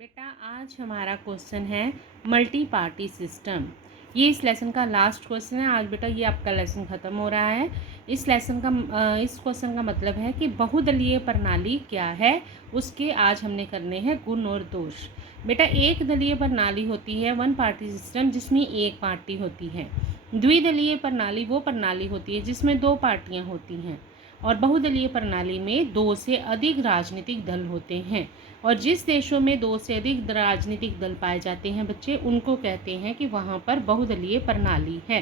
बेटा आज हमारा क्वेश्चन है मल्टी पार्टी सिस्टम। ये इस लेसन का लास्ट क्वेश्चन है। आज बेटा ये आपका लेसन ख़त्म हो रहा है। इस क्वेश्चन का मतलब है कि बहुदलीय प्रणाली क्या है, उसके आज हमने करने हैं गुण और दोष। बेटा एक दलीय प्रणाली होती है वन पार्टी सिस्टम, जिसमें एक पार्टी होती है। द्विदलीय प्रणाली वो प्रणाली होती है जिसमें दो पार्टियां होती हैं। और बहुदलीय प्रणाली में दो से अधिक राजनीतिक दल होते हैं। और जिस देशों में दो से अधिक राजनीतिक दल पाए जाते हैं बच्चे, उनको कहते हैं कि वहाँ पर बहुदलीय प्रणाली है।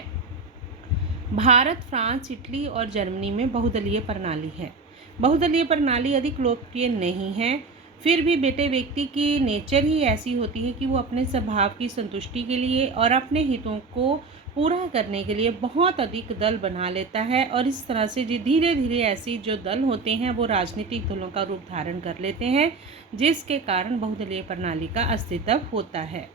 भारत, फ्रांस, इटली और जर्मनी में बहुदलीय प्रणाली है। बहुदलीय प्रणाली अधिक लोकप्रिय नहीं है, फिर भी बेटे व्यक्ति की नेचर ही ऐसी होती है कि वो अपने स्वभाव की संतुष्टि के लिए और अपने हितों को पूरा करने के लिए बहुत अधिक दल बना लेता है। और इस तरह से धीरे धीरे ऐसी जो दल होते हैं वो राजनीतिक दलों का रूप धारण कर लेते हैं, जिसके कारण बहुदलीय प्रणाली का अस्तित्व होता है।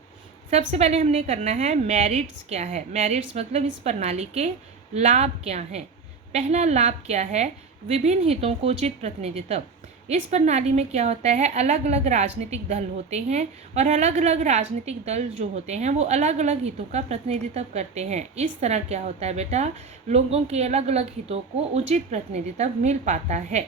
सबसे पहले हमने करना है मेरिट्स क्या है। मेरिट्स मतलब इस प्रणाली के लाभ क्या हैं। पहला लाभ क्या है, विभिन्न हितों को उचित प्रतिनिधित्व। इस प्रणाली में क्या होता है, अलग अलग राजनीतिक दल होते हैं और अलग अलग राजनीतिक दल जो होते हैं वो अलग अलग हितों का प्रतिनिधित्व करते हैं। इस तरह क्या होता है बेटा, लोगों के अलग अलग हितों को उचित प्रतिनिधित्व मिल पाता है।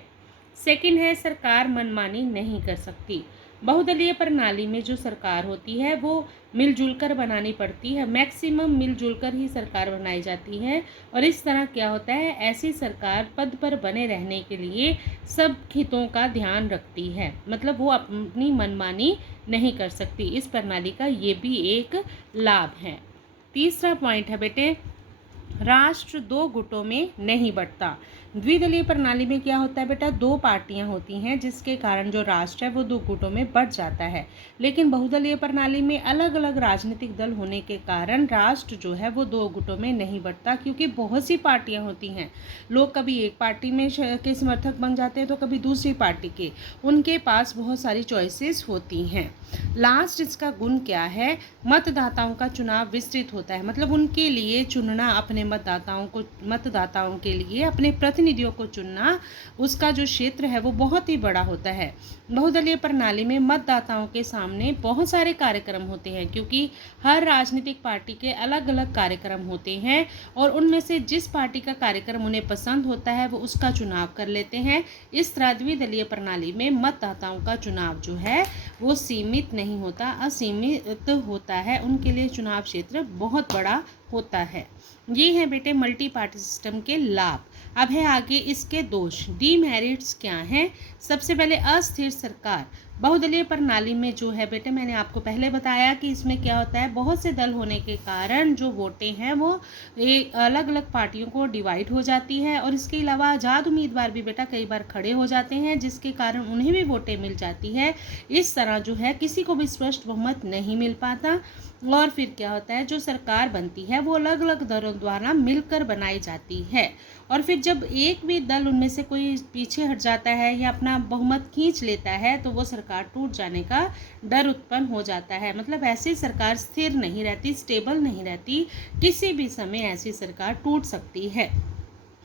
सेकंड है, सरकार मनमानी नहीं कर सकती। बहुदलीय प्रणाली में जो सरकार होती है वो मिलजुल कर बनानी पड़ती है, मैक्सिमम मिलजुल कर ही सरकार बनाई जाती है। और इस तरह क्या होता है, ऐसी सरकार पद पर बने रहने के लिए सब हितों का ध्यान रखती है, मतलब वो अपनी मनमानी नहीं कर सकती। इस प्रणाली का ये भी एक लाभ है। तीसरा पॉइंट है बेटे, राष्ट्र दो गुटों में नहीं बंटता। द्विदलीय प्रणाली में क्या होता है बेटा, दो पार्टियां होती हैं जिसके कारण जो राष्ट्र है वो दो गुटों में बंट जाता है। लेकिन बहुदलीय प्रणाली में अलग अलग राजनीतिक दल होने के कारण राष्ट्र जो है वो दो गुटों में नहीं बंटता, क्योंकि बहुत सी पार्टियां होती हैं। लोग कभी एक पार्टी में के समर्थक बन जाते हैं तो कभी दूसरी पार्टी के, उनके पास बहुत सारी चॉइसेस होती हैं। लास्ट इसका गुण क्या है, मतदाताओं का चुनाव विस्तृत होता है, मतलब उनके लिए चुनना, अपने मतदाताओं के लिए अपने प्रतिनिधियों को चुनना, उसका जो क्षेत्र है वो बहुत ही बड़ा होता है। बहुदलीय प्रणाली में मतदाताओं के सामने बहुत सारे कार्यक्रम होते हैं, क्योंकि हर राजनीतिक पार्टी के अलग अलग कार्यक्रम होते हैं और उनमें से जिस पार्टी का कार्यक्रम उन्हें पसंद होता है वो उसका चुनाव कर लेते हैं। इस तरह द्विदलीय प्रणाली में मतदाताओं का चुनाव जो है वो सीमित नहीं होता, असीमित होता है। उनके लिए चुनाव क्षेत्र बहुत बड़ा होता है। ये है बेटे मल्टी पार्टी सिस्टम के लाभ। अब है आगे इसके दोष। डीमेरिट्स क्या हैं। सबसे पहले अस्थिर सरकार। बहुदलीय प्रणाली में जो है बेटे, मैंने आपको पहले बताया कि इसमें क्या होता है, बहुत से दल होने के कारण जो वोटें हैं वो एक अलग अलग पार्टियों को डिवाइड हो जाती है। और इसके अलावा आज़ाद उम्मीदवार भी बेटा कई बार खड़े हो जाते हैं, जिसके कारण उन्हें भी वोटें मिल जाती है। इस तरह जो है किसी को भी स्पष्ट बहुमत नहीं मिल पाता। और फिर क्या होता है, जो सरकार बनती है वो अलग अलग दलों द्वारा मिलकर बनाई जाती है। और फिर जब एक भी दल उनमें से कोई पीछे हट जाता है या अपना बहुमत खींच लेता है तो वो सरकार टूट जाने का डर उत्पन्न हो जाता है। मतलब ऐसी सरकार स्थिर नहीं रहती, स्टेबल नहीं रहती, किसी भी समय ऐसी सरकार टूट सकती है।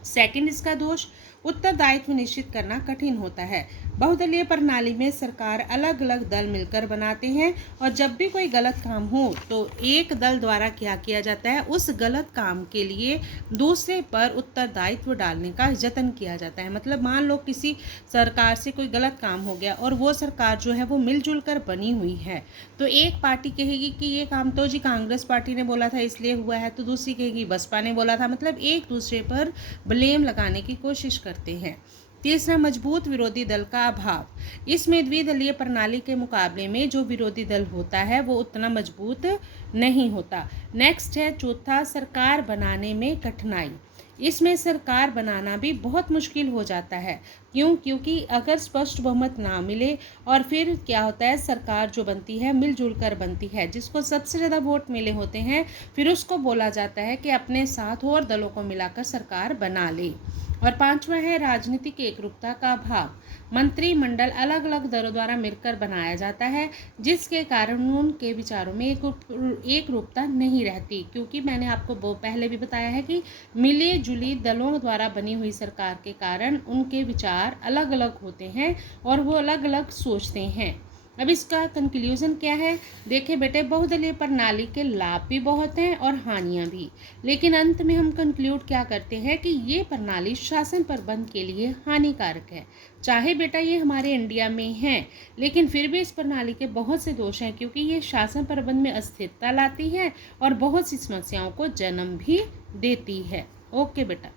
सेकंड इसका दोष, उत्तरदायित्व निश्चित करना कठिन होता है। बहुदलीय प्रणाली में सरकार अलग अलग दल मिलकर बनाते हैं और जब भी कोई गलत काम हो तो एक दल द्वारा क्या किया जाता है, उस गलत काम के लिए दूसरे पर उत्तरदायित्व डालने का यत्न किया जाता है। मतलब मान लो किसी सरकार से कोई गलत काम हो गया और वो सरकार जो है वो मिलजुल कर बनी हुई है, तो एक पार्टी कहेगी कि ये काम तो जी कांग्रेस पार्टी ने बोला था इसलिए हुआ है, तो दूसरी कहेगी बसपा ने बोला था। मतलब एक दूसरे पर ब्लेम लगाने की कोशिश करते हैं। तीसरा, मजबूत विरोधी दल का अभाव। इसमें द्विदलीय प्रणाली के मुकाबले में जो विरोधी दल होता है वो उतना मजबूत नहीं होता। नेक्स्ट है चौथा, सरकार बनाने में कठिनाई। इसमें सरकार बनाना भी बहुत मुश्किल हो जाता है। क्योंकि अगर स्पष्ट बहुमत ना मिले और फिर क्या होता है, सरकार जो बनती है मिलजुल कर बनती है, जिसको सबसे ज़्यादा वोट मिले होते हैं फिर उसको बोला जाता है कि अपने साथ और दलों को मिलाकर सरकार बना ले। और पांचवा है राजनीतिक एकरूपता का अभाव। मंत्रिमंडल अलग अलग दलों द्वारा मिलकर बनाया जाता है, जिसके कारण उनके विचारों में एक रूपता नहीं रहती। क्योंकि मैंने आपको पहले भी बताया है कि मिली जुली दलों द्वारा बनी हुई सरकार के कारण उनके विचार अलग अलग होते हैं और वो अलग अलग सोचते हैं। अब इसका कंक्लूजन क्या है? देखिए बेटे, बहुदलीय प्रणाली के लाभ भी बहुत हैं और हानियां भी, लेकिन अंत में हम कंक्लूड क्या करते हैं कि ये प्रणाली शासन प्रबंध के लिए हानिकारक है। चाहे बेटा ये हमारे इंडिया में है, लेकिन फिर भी इस प्रणाली के बहुत से दोष हैं, क्योंकि ये शासन प्रबंध में अस्थिरता लाती है और बहुत सी समस्याओं को जन्म भी देती है। ओके बेटा।